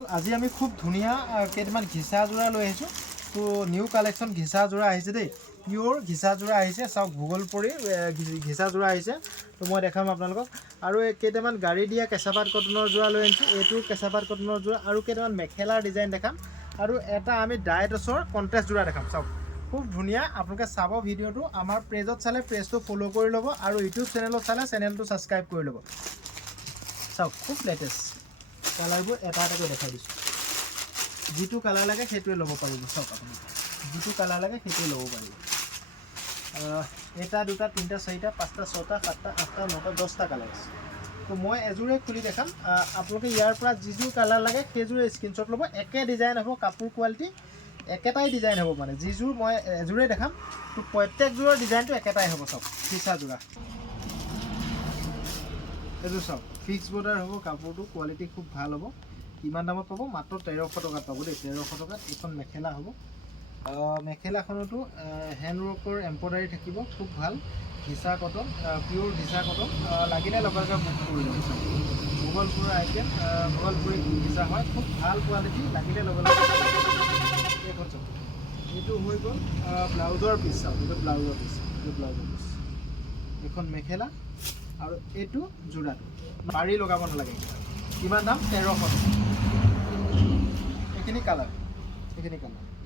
আজি আমি খুব ধুনীয়া কেইটামান ঘিচা যোৰা লৈ আহিছোঁ। তো নিউ কালেকশ্যন ঘিচা যোৰা আহিছে দেই, পিঅ'ৰ ঘিচা যোৰা আহিছে। চাওক ভূগোল পৰি ঘিচা যোৰা আহিছে। তো মই দেখাম আপোনালোকক। আৰু এই কেইটামান গাড়ী দিয়া কেঁচাপাত কটনৰ যোৰা লৈ আনিছোঁ। এইটো কেঁচাপাত কটনৰ যোৰা আৰু কেইটামান মেখেলাৰ ডিজাইন দেখাম। আৰু এটা আমি ডাইটছৰ কণ্ট্ৰাষ্ট যোৰা দেখাম। চাওক খুব ধুনীয়া, আপোনালোকে চাব ভিডিঅ'টো। আমাৰ পেজত চালে পেজটো ফ'ল' কৰি ল'ব আৰু ইউটিউব চেনেলত চালে চেনেলটো ছাবস্ক্ৰাইব কৰি ল'ব। চাওক খুব লেটেষ্ট কালাৰবোৰ এটা এটাকৈ দেখাই দিছোঁ। যিটো কালাৰ লাগে সেইটোৱে ল'ব পাৰিব। চাওক আপুনি যিটো কালাৰ লাগে সেইটোৱে ল'ব পাৰিব। এটা দুটা তিনিটা চাৰিটা পাঁচটা ছটা সাতটা আঠটা নটা 10টা কালাৰ আছে। তো মই এযোৰে খুলি দেখাম। আপোনালোকে ইয়াৰ পৰা যিযোৰ কালাৰ লাগে সেইযোৰে স্ক্ৰীনশ্বট ল'ব। একে ডিজাইন হ'ব, কাপোৰ কোৱালিটি একেটাই ডিজাইন হ'ব। মানে যিযোৰ মই এযোৰে দেখাম তো প্ৰত্যেকযোৰৰ ডিজাইনটো একেটাই হ'ব। চাওক ঘিচা যোৰা এইযোৰ চাওক ফিক্স বৰ্ডাৰ হ'ব, কাপোৰটো কোৱালিটি খুব ভাল হ'ব। কিমান দামত পাব? মাত্ৰ 1300 টকাত পাব দেই। 1300 টকাত এইখন মেখেলা হ'ব। মেখেলাখনতো হেণ্ডৱৰ্কৰ এম্ব্ৰইডাৰী থাকিব, খুব ভাল। ঘিচা কটন, পিঅ'ৰ ঘিচা কটন। লাগিলে লগে লগে বুক কৰি ল'ব। ভূগোলপুৰৰ আইটেম, ভূগোলপুৰী ঘিচা হয়, খুব ভাল কোৱালিটি। লাগিলে লগে লগে এইখন চাওক, এইটো হৈ গ'ল ব্লাউজৰ পিচ। চাওক এইটো ব্লাউজৰ পিচ, এইটো ব্লাউজৰ পিচ। এইখন মেখেলা আৰু এইটো যোৰাটো পাৰি লগাব নালাগে। কিমান দাম? 1300 টকা। এইখিনি কালাৰ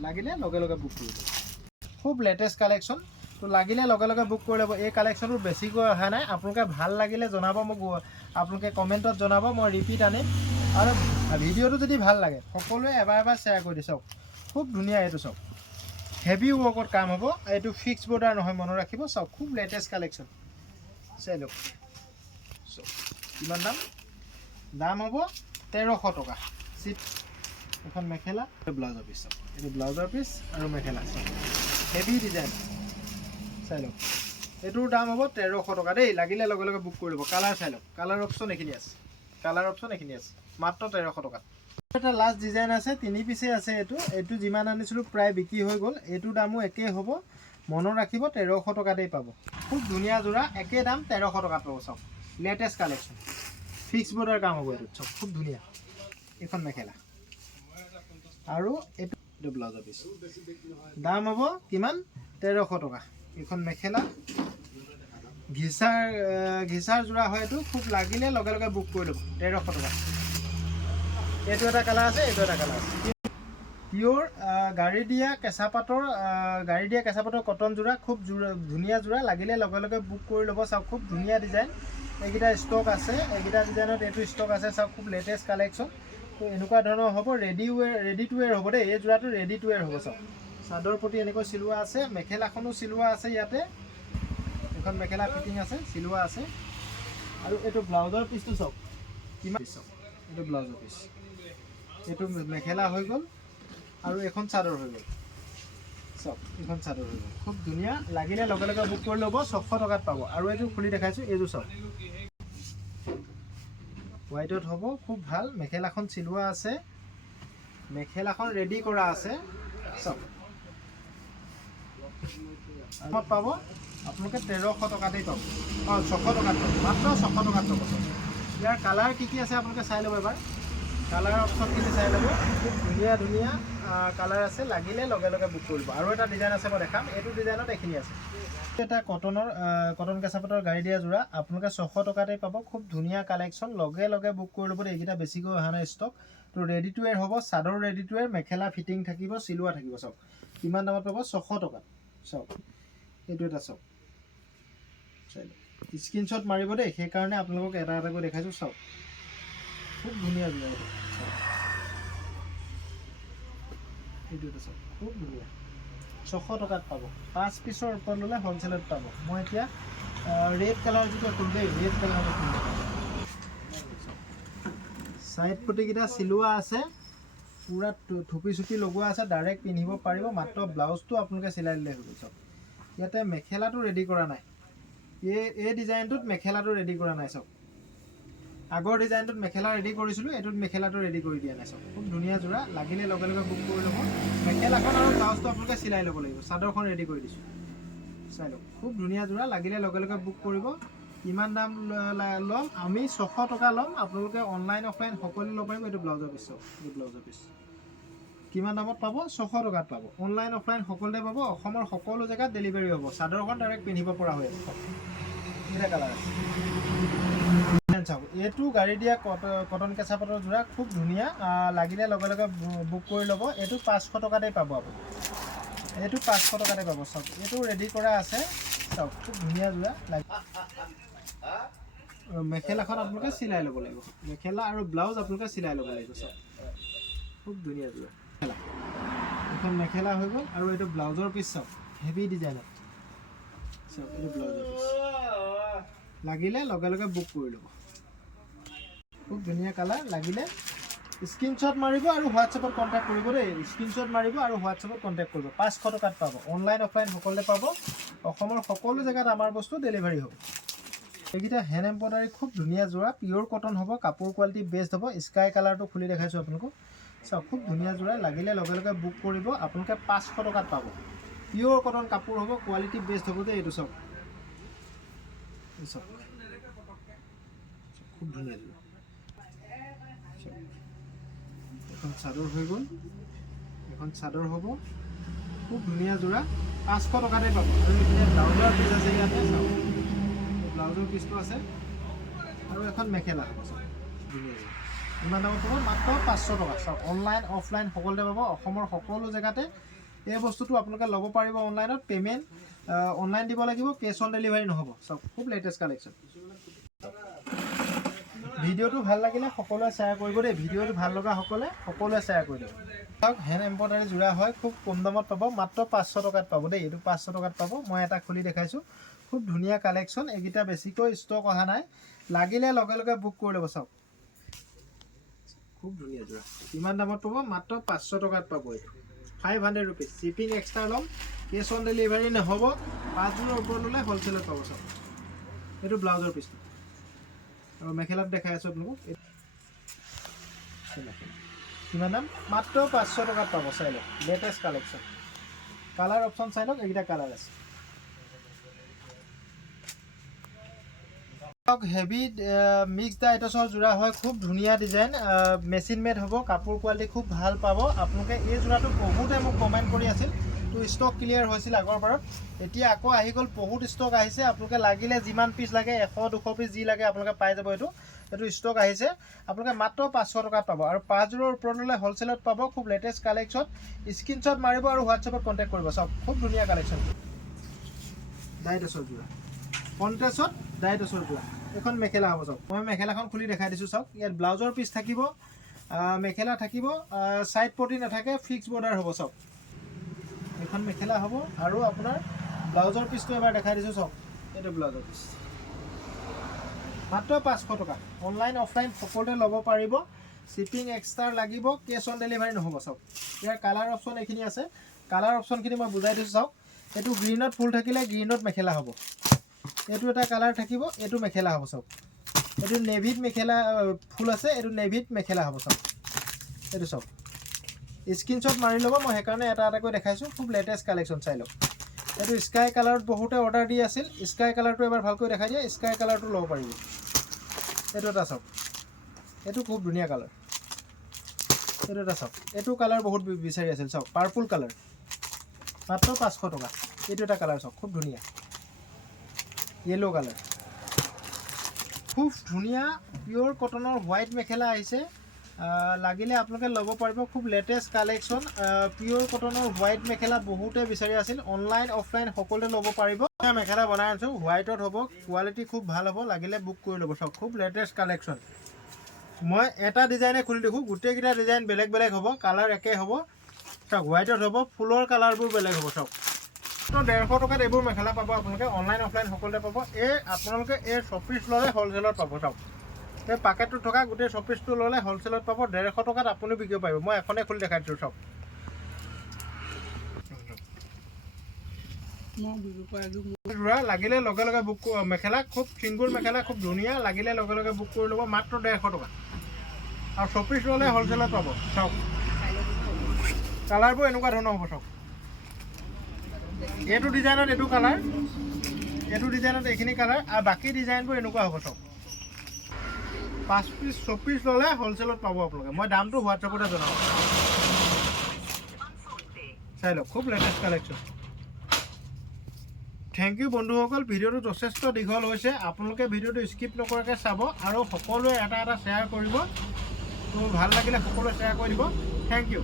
লাগিলে লগে লগে বুক কৰিব। খুব লেটেষ্ট কালেকশ্যন। তো লাগিলে লগে লগে বুক কৰি ল'ব। এই কালেকশ্যনটো বেছিকৈ অহা নাই। আপোনালোকে ভাল লাগিলে জনাব মোক, আপোনালোকে কমেণ্টত জনাব, মই ৰিপিট আনিম। আৰু ভিডিঅ'টো যদি ভাল লাগে সকলোৱে এবাৰ শ্বেয়াৰ কৰি দিয়ে। চাওক খুব ধুনীয়া। এইটো চাওক হেভি ৱৰ্কত কাম হ'ব। এইটো ফিক্স বৰ্ডাৰ নহয়, মনত ৰাখিব। চাওক খুব লেটেষ্ট কালেকশ্যন। চাই লওক কিমান দাম? দাম হ'ব 1300 টকা। চিট এখন মেখেলা, ব্লাউজৰ পিচ। চাওক এইটো ব্লাউজৰ পিচ আৰু মেখেলা। চাওক হেভি ডিজাইন। চাই লওক এইটোৰ দাম হ'ব 1300 টকা দেই। লাগিলে লগে লগে বুক কৰি ল'ব। কালাৰ চাই লওক, কালাৰ অপশ্যন এইখিনি আছে। মাত্ৰ 1300 টকা। এটা লাষ্ট ডিজাইন আছে, 3 পিচে আছে। এইটো যিমান আনিছিলোঁ প্ৰায় বিক্ৰী হৈ গ'ল। এইটো দামো একেই হ'ব, মনত ৰাখিব। 1300 টকাতেই পাব। খুব ধুনীয়া যোৰা, একে দাম 1300 টকাত পাব। চাওক লেটেষ্ট কালেকশ্যন, ফিক্স বৰ্ডাৰ কাম হ'ব এইটোত। চাওক খুব ধুনীয়া। এইখন মেখেলা আৰু এইটো ব্লাউজৰ পিচ। দাম হ'ব কিমান? 1300 টকা। এইখন মেখেলা ঘিচাৰ যোৰা হয়। এইটো খুব লাগিলে লগে লগে বুক কৰি ল'ব। 1300 টকা। এইটো এটা কালাৰ আছে, এইটো এটা কালাৰ আছে। পিঅ'ৰ গাড়ী দিয়া কেঁচাপাতৰ কটন যোৰা, খুব ধুনীয়া যোৰা। লাগিলে লগে লগে বুক কৰি ল'ব। চাওক খুব ধুনীয়া ডিজাইন। এইকেইটা ষ্টক আছে, এইকেইটা ডিজাইনত এইটো ষ্টক আছে। চাওক খুব লেটেষ্ট কালেকশ্যন। তো এনেকুৱা ধৰণৰ হ'ব। ৰেডি টু ৱেৰ হ'ব দেই। এই যোৰাটো ৰেডি টু ৱেৰ হ'ব। চাওক চাদৰ প্ৰতি এনেকৈ চিলোৱা আছে, মেখেলাখনো চিলোৱা আছে। ইয়াতে এখন মেখেলা ফিটিং আছে, চিলোৱা আছে। আৰু এইটো ব্লাউজৰ পিচটো চাওক কিমান। চাওক এইটো ব্লাউজৰ পিচ, এইটো মেখেলা হৈ গ'ল আৰু এখন চাদৰ হৈ গ'ল। চাওক এইখন চাদৰ হৈ গ'ল, খুব ধুনীয়া। লাগিলে লগে লগে বুক কৰি ল'ব। 600 টকাত পাব। আৰু এইটো খুলি দেখাইছোঁ। এইযোৰ চাওক হোৱাইটত হ'ব, খুব ভাল। মেখেলাখন চিলোৱা আছে, মেখেলাখন ৰেডি কৰা আছে। চাওক পাব আপোনালোকে 1300 টকাতেই পাব। 600 টকাত পাব, মাত্ৰ 600 টকাত পাব। ইয়াৰ কালাৰ কি আছে আপোনালোকে চাই ল'ব এবাৰ। কালাৰ অপশ্যনখিনি চাই ল'ব। খুব ধুনীয়া ধুনীয়া কালাৰ আছে। লাগিলে লগে লগে বুক কৰিব। আৰু এটা ডিজাইন আছে, মই দেখাম। এইটো ডিজাইনত এইখিনি আছে। এটা কটন কেঁচাপাতৰ গাড়ী দিয়া যোৰা, আপোনালোকে 600 টকাতেই পাব। খুব ধুনীয়া কালেকশ্যন। লগে লগে বুক কৰি ল'ব। এইকেইটা বেছিকৈ অহা নাই ষ্টক। তো ৰেডি টু ৱেৰ হ'ব। চাদৰ ৰেডি টু ৱেৰ, মেখেলা ফিটিং থাকিব, চিলোৱা থাকিব। চাওক কিমান দামত পাব? 600 টকাত। চাওক এইটো এটা চাওক, চাই লওক। স্ক্ৰীনশ্বট মাৰিব দেই, সেইকাৰণে আপোনালোকক এটা এটাকৈ দেখাইছোঁ। চাওক খুব ধুনীয়া যোৰা। এইটো এটা চাওক খুব ধুনীয়া। 600 টকাত পাব। 5 পিচৰ ওপৰত ল'লে হ'লচেলত পাব। মই এতিয়া ৰেড কালাৰ যিটো খুলি দেই, ৰেড কালাৰটো খুলি চাইড পটিকেইটা চিলোৱা আছে, পূৰা থুপি চুপি লগোৱা আছে। ডাইৰেক্ট পিন্ধিব পাৰিব। মাত্ৰ ব্লাউজটো আপোনালোকে চিলাই দিলে হৈ গ'ল। চাওক ইয়াতে মেখেলাটো ৰেডি কৰা নাই। এই ডিজাইনটোত মেখেলাটো ৰেডি কৰা নাই। চাওক আগৰ ডিজাইনটোত মেখেলা ৰেডি কৰিছিলোঁ, এইটোত মেখেলাটো ৰেডি কৰি দিয়া নাই। চাওক খুব ধুনীয়া যোৰা। লাগিলে লগে লগে বুক কৰি ল'ব। মেখেলাখন আৰু ব্লাউজটো আপোনালোকে চিলাই ল'ব লাগিব। চাদৰখন ৰেডি কৰি দিছোঁ। চাই লওক খুব ধুনীয়া যোৰা। লাগিলে লগে লগে বুক কৰিব। কিমান দাম ল'ম আমি 600 টকা ল'ম আপোনালোকে অনলাইন অফলাইন সকলো ল'ব পাৰিব এইটো ব্লাউজৰ পিছ এইটো ব্লাউজৰ পিছ কিমান দামত পাব 600 টকাত পাব অনলাইন অফলাইন সকলোতে পাব অসমৰ সকলো জেগাত ডেলিভাৰী হ'ব চাদৰখন ডাইৰেক্ট পিন্ধিব পৰা হৈ আছে এটা কালাৰ আছে চাওক এইটো গাড়ী দিয়া কটন কেঁচা পাটৰ যোৰা খুব ধুনীয়া লাগিলে লগে লগে বুক কৰি ল'ব এইটো 500 টকাতে পাব আপুনি এইটো 500 টকাতে পাব চাওক এইটো ৰেডি কৰা আছে চাওক খুব ধুনীয়া যোৰা মেখেলাখন আপোনালোকে চিলাই ল'ব লাগিব মেখেলা আৰু ব্লাউজ আপোনালোকে চিলাই ল'ব লাগিব চাওক খুব ধুনীয়া যোৰা এখন মেখেলা হৈ গ'ল আৰু এইটো ব্লাউজৰ পিচ চাওক হেভি ডিজাইনত চাওক এইটো ব্লাউজৰ পিচ লাগিলে লগে লগে বুক কৰি ল'ব খুব ধুনীয়া কালাৰ লাগিলে স্ক্ৰীনশ্বট মাৰিব আৰু হোৱাটছএপত কণ্টেক্ট কৰিব দেই স্ক্ৰীনশ্বট মাৰিব আৰু হোৱাটছএপত কণ্টেক্ট কৰিব 500 টকাত পাব অনলাইন অফলাইন সকলোতে পাব অসমৰ সকলো জেগাত আমাৰ বস্তু ডেলিভাৰী হ'ব এইকেইটা হেণ্ড এম্ব্ৰইডাৰী খুব ধুনীয়া যোৰা পিয়'ৰ কটন হ'ব কাপোৰ কোৱালিটি বেষ্ট হ'ব স্কাই কালাৰটো খুলি দেখাইছোঁ আপোনালোকক চাওক খুব ধুনীয়া যোৰা লাগিলে লগে লগে বুক কৰিব আপোনালোকে 500 টকাত পাব পিয়'ৰ কটন কাপোৰ হ'ব কোৱালিটি বেষ্ট হ'ব দেই এইটো চাওক খুব ধুনীয়া যোৰা এখন চাদৰ হৈ গ'ল এখন চাদৰ হ'ব খুব ধুনীয়া যোৰা 500 টকাতে পাব আৰু এইপিনে ব্লাউজৰ পিচ আছে ইয়াতে চাওক ব্লাউজৰ পিচটো আছে আৰু এখন মেখেলা হ'ব চাওক ধুনীয়া যোৰা ইমান দামত পাব মাত্ৰ 500 টকা চাওক অনলাইন অফলাইন সকলোতে পাব অসমৰ সকলো জেগাতে এই বস্তুটো আপোনালোকে ল'ব পাৰিব অনলাইনত পে'মেণ্ট অনলাইন দিব লাগিব কেছ অন ডেলিভাৰী নহ'ব চাওক খুব লেটেষ্ট কালেকশ্যন ভিডিঅ'টো ভাল লাগিলে সকলোৱে শ্বেয়াৰ কৰিব দেই ভিডিঅ'টো ভাল লগা সকলোৱে শ্বেয়াৰ কৰি দিব চাওক হেণ্ড এম্ব্ৰইডাৰী যোৰা হয় খুব কম দামত পাব মাত্ৰ 500 টকাত পাব দেই এইটো 500 টকাত পাব মই এটা খুলি দেখাইছোঁ খুব ধুনীয়া কালেকশ্যন এইকেইটা বেছিকৈ ষ্টক অহা নাই লাগিলে লগে লগে বুক কৰি ল'ব চাওক খুব ধুনীয়া যোৰা কিমান দামত পাব মাত্ৰ 500 টকাত পাব এইটো 500 ৰুপিজ শ্বিপিং এক্সট্ৰা ল'ম কেছ অন ডেলিভাৰী নহ'ব 5 দিনৰ ওপৰত ল'লে হ'লচেলত পাব চাওক এইটো ব্লাউজৰ পিচটো আৰু মেখেলাত দেখাই আছোঁ আপোনালোকক কিমান দাম মাত্ৰ 500 টকাত পাব চাই লওক লেটেষ্ট কালেকশ্যন কালাৰ অপশ্যন চাই লওক এইকেইটা কালাৰ আছে হেভি মিক্স ডাইটছৰ যোৰা হয় খুব ধুনীয়া ডিজাইন মেচিন মেড হ'ব কাপোৰ কোৱালিটি খুব ভাল পাব আপোনালোকে এই যোৰাটো বহুতে মোক কমেণ্ট কৰি আছিল তো ষ্টক ক্লিয়াৰ হৈছিল আগৰ বাৰত এতিয়া আকৌ আহি গ'ল বহুত ষ্টক আহিছে আপোনালোকে লাগিলে যিমান পিচ লাগে 100-200 পিচ যি লাগে আপোনালোকে পাই যাব এইটো ষ্টক আহিছে আপোনালোকে মাত্ৰ 500 টকাত পাব আৰু 5 যোৰৰ ওপৰত ল'লে হ'লচেলত পাব খুব লেটেষ্ট কালেকশ্যন স্ক্ৰীনশ্বট মাৰিব আৰু হোৱাটছএপত কণ্টেক্ট কৰিব চাওক খুব ধুনীয়া কালেকশ্যন ডাইটছৰ যোৰা কণ্ট্ৰাষ্টত ডাইটছৰ যোৰা এখন মেখেলা হ'ব চাওক মই মেখেলাখন খুলি দেখাই দিছোঁ চাওক ইয়াত ব্লাউজৰ পিচ থাকিব মেখেলা থাকিব ছাইড পটি নাথাকে ফিক্স বৰ্ডাৰ হ'ব চাওক এখন মেখেলা হ'ব আৰু আপোনাৰ ব্লাউজৰ পিচটো এবাৰ দেখাই দিছোঁ চাওক এইটো ব্লাউজৰ পিচ মাত্ৰ 500 টকা অনলাইন অফলাইন সকলোতে ল'ব পাৰিব শ্বিপিং এক্সট্ৰা লাগিব কেছ অন ডেলিভাৰী নহ'ব চাওক ইয়াৰ কালাৰ অপশ্যন এইখিনি আছে কালাৰ অপশ্যনখিনি মই বুজাই দিছোঁ চাওক এইটো গ্ৰীণত ফুল থাকিলে গ্ৰীণত মেখেলা হ'ব এইটো এটা কালাৰ থাকিব এইটো মেখেলা হ'ব চাওক এইটো নেভিত মেখেলা ফুল আছে এইটো নেভিত মেখেলা হ'ব চাওক এইটো চাওক স্ক্ৰীনশ্বট মাৰি ল'ব মই সেইকাৰণে এটা এটাকৈ দেখাইছোঁ খুব লেটেষ্ট কালেকশ্যন চাই লওক এইটো স্কাই কালাৰত বহুতে অৰ্ডাৰ দি আছিল স্কাই কালাৰটো এবাৰ ভালকৈ দেখাই দিয়ে স্কাই কালাৰটো ল'ব পাৰিব এইটো এটা চাওক এইটো খুব ধুনীয়া কালাৰ এইটো এটা চাওক এইটো কালাৰ বহুত বিচাৰি আছিল চাওক পাৰ্পল কালাৰ মাত্ৰ 500 টকা এইটো এটা কালাৰ চাওক খুব ধুনীয়া য়েলো কালাৰ খুব ধুনীয়া পিয়'ৰ কটনৰ হোৱাইট মেখেলা আহিছে লাগিলে আপোনালোকে ল'ব পাৰিব খুব লেটেষ্ট কালেকশ্যন পিয়'ৰ কটনৰ হোৱাইট মেখেলা বহুতে বিচাৰি আছিল অনলাইন অফলাইন সকলোৱে ল'ব পাৰিব মেখেলা বনাই আনিছোঁ হোৱাইটত হ'ব কোৱালিটি খুব ভাল হ'ব লাগিলে বুক কৰি ল'ব চাওক খুব লেটেষ্ট কালেকশ্যন মই এটা ডিজাইনে খুলি দেখোঁ গোটেইকেইটা ডিজাইন বেলেগ বেলেগ হ'ব কালাৰ একে হ'ব চাওক হোৱাইটত হ'ব ফুলৰ কালাৰবোৰ বেলেগ হ'ব চাওক 150 টকাত এইবোৰ মেখেলা পাব আপোনালোকে অনলাইন অফলাইন সকলোতে পাব আপোনালোকে এই 6 পিচ ল'লে হ'লচেলত পাব চাওক এই পেকেটটো থকা গোটেই 6 পিচটো ল'লে হ'লচেলত পাব 150 টকাত আপুনি বিকিব পাৰিব মই এখনে খুলি দেখাই দিছোঁ চাওক লাগিলে লগে লগে বুক মেখেলা খুব চিংগুল মেখেলা খুব ধুনীয়া লাগিলে লগে লগে বুক কৰি ল'ব মাত্ৰ 150 টকা আৰু 6 পিচ ল'লে হ'লচেলত পাব চাওক কালাৰবোৰ এনেকুৱা ধৰণৰ হ'ব চাওক এইটো ডিজাইনত এইটো কালাৰ এইটো ডিজাইনত এইখিনি কালাৰ আৰু বাকী ডিজাইনবোৰ এনেকুৱা হ'ব চব 5 পিচ 6 পিচ ল'লে হ'লচেলত পাব আপোনালোকে মই দামটো হোৱাটছআপতে জনাম চাই লওক খুব লেটেষ্ট কালেকশ্যন থেংক ইউ বন্ধুসকল ভিডিঅ'টো যথেষ্ট দীঘল হৈছে আপোনালোকে ভিডিঅ'টো স্কিপ নকৰাকৈ চাব আৰু সকলোৱে এটা শ্বেয়াৰ কৰিব তো ভাল লাগিলে সকলোৱে শ্বেয়াৰ কৰি দিব থেংক ইউ